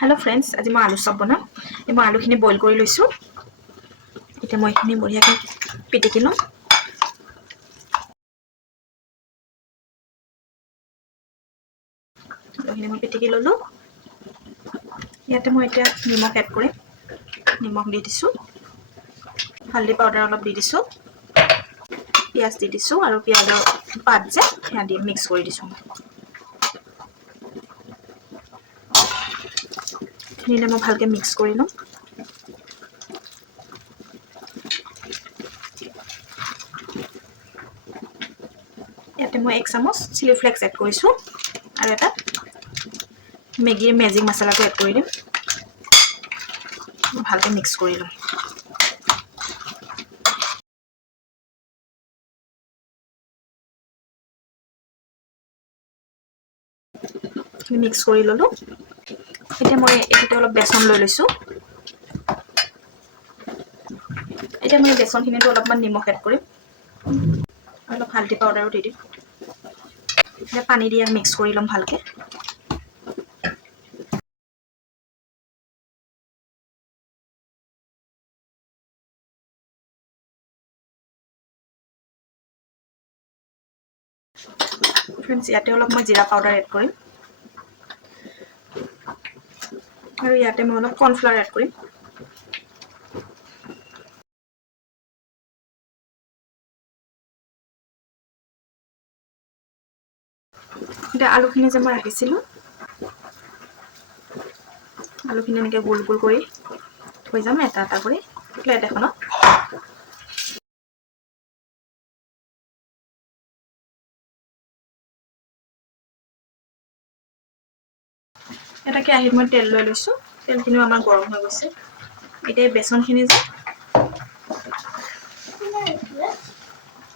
Hello friends, आज मैं आलू चप बनाम। मैं आलूखिनि बॉइल कर लैसो। इतना मैं ये बढ़िया पिटिकी लम। आलूखिनि मैं पिटिकी ललो। इते मैं इतना निमख एड करें। निमख दी दिसो, हल्दी पाउडार अलप दी दिसो, पियाज दी दिसो और पियाजर पात जे सेया दी मिक्स कर दिसो। इखिनि मैं भालके मिक्स कर लम। इते मैं 1 चामच चिली फ्लेक्स एड करिसो और एटा मेगीर मेजिक मसाला एड कर दिम। भालके मिक्स कर लम। मिक्स कर ललो। इतना मैं ये अलग बेसन लै लैसो। इतना मैं बेसनखिनि अलपमान निमख एड करिम। अलप हल्दी पाउडारो दी दिम। इतना पानी दी मिक्स कर लम भालके। फ्रेंड्स, इते अलप मैं जीरा पाउडार एड करिम और इते मैं अलप कॉर्नफ्लावर एड करिम। इतना आलूखिनि जे मैं राखिसिलो, आलूखिनि एनेके गोल गोल करि थৈ जाम এটা এটা কৰি প্লেট এখনত। এটা কেৰাহীত মই তেল লৈ লৈছো। তেলখিনিও আমাৰ গৰম হৈ গৈছে। এতিয়া বেসনখিনি যে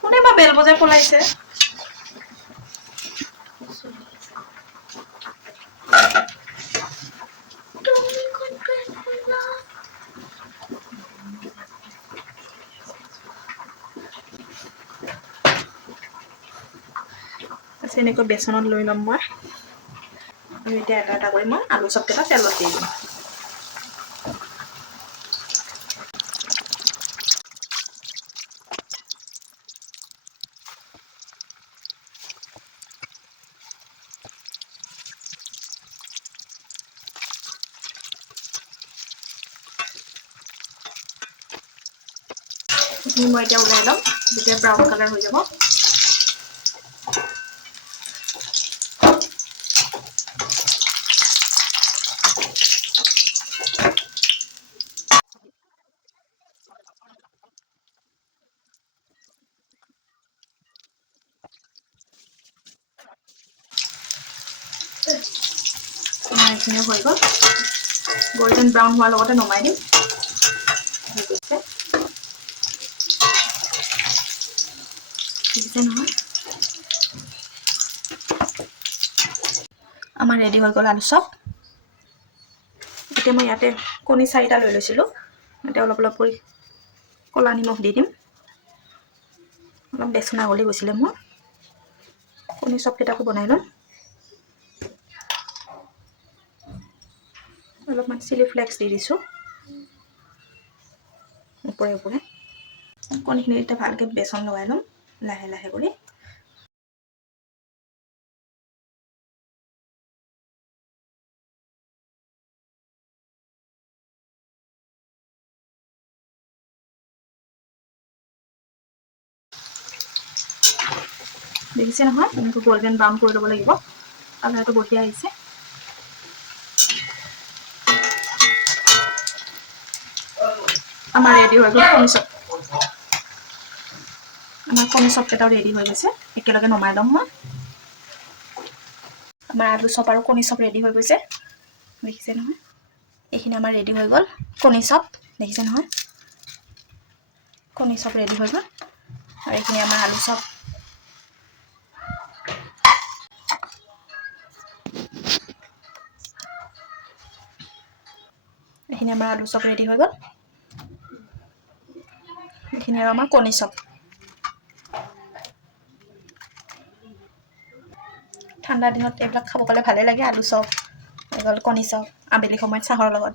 কোনে বা বেল বজাই পলাইছে। এনেকৈ বেসনত লৈ লম মই। আৰু এতিয়া এটা এটা কৰি মই আলু চপকেইটা তেলত দি দিম। মই এতিয়া উলাই লম, যেতিয়া ব্ৰাউন কালাৰ হৈ যাব। এইখিনি হৈ গ'ল। গোল্ডেন ব্ৰাউন হোৱাৰ লগতে নমাই দিম। নহয় আমাৰ ৰেডি হৈ গ'ল আলু চপ। এতিয়া মই ইয়াতে কণী 4টা লৈ লৈছিলোঁ। এতিয়া অলপ অলপ কৰি ক'লা নিমখ দি দিম। অলপ বেচন আগলি গৈছিলে মোৰ। কণী চপকেইটাকো বনাই ল'ম। অলপমান চিলি ফ্লেক্স দি দিছোঁ ওপৰে ওপৰে। কণীখিনি এতিয়া ভালকৈ বেচন লগাই ল'ম লাহে লাহে কৰি। দেখিছে নহয়, এনেকৈ গোল্ডেন ব্ৰাউন কৰি ল'ব লাগিব। কালাৰটো বঢ়িয়া আহিছে। আমাৰ ৰেডি হৈ গ'ল কণী চপ। আমাৰ কণী চপকেইটাও ৰেডি হৈ গৈছে। একেলগে নমাই ল'ম মই। আমাৰ আলু চপ আৰু কণী চপ ৰেডি হৈ গৈছে। দেখিছে নহয়, এইখিনি আমাৰ ৰেডি হৈ গ'ল কণী চপ। দেখিছে নহয়, কণী চপ ৰেডি হৈ গ'ল। আৰু এইখিনি আমাৰ আলু চপ। এইখিনি আমাৰ আলু চপ ৰেডি হৈ গ'ল। এইখিনি আৰু আমাৰ কণী চপ। ঠাণ্ডা দিনত এইবিলাক খাব পালে ভালে লাগে, আলু চপ হৈ গ'ল কণী চপ আবেলি সময়ত চাহৰ লগত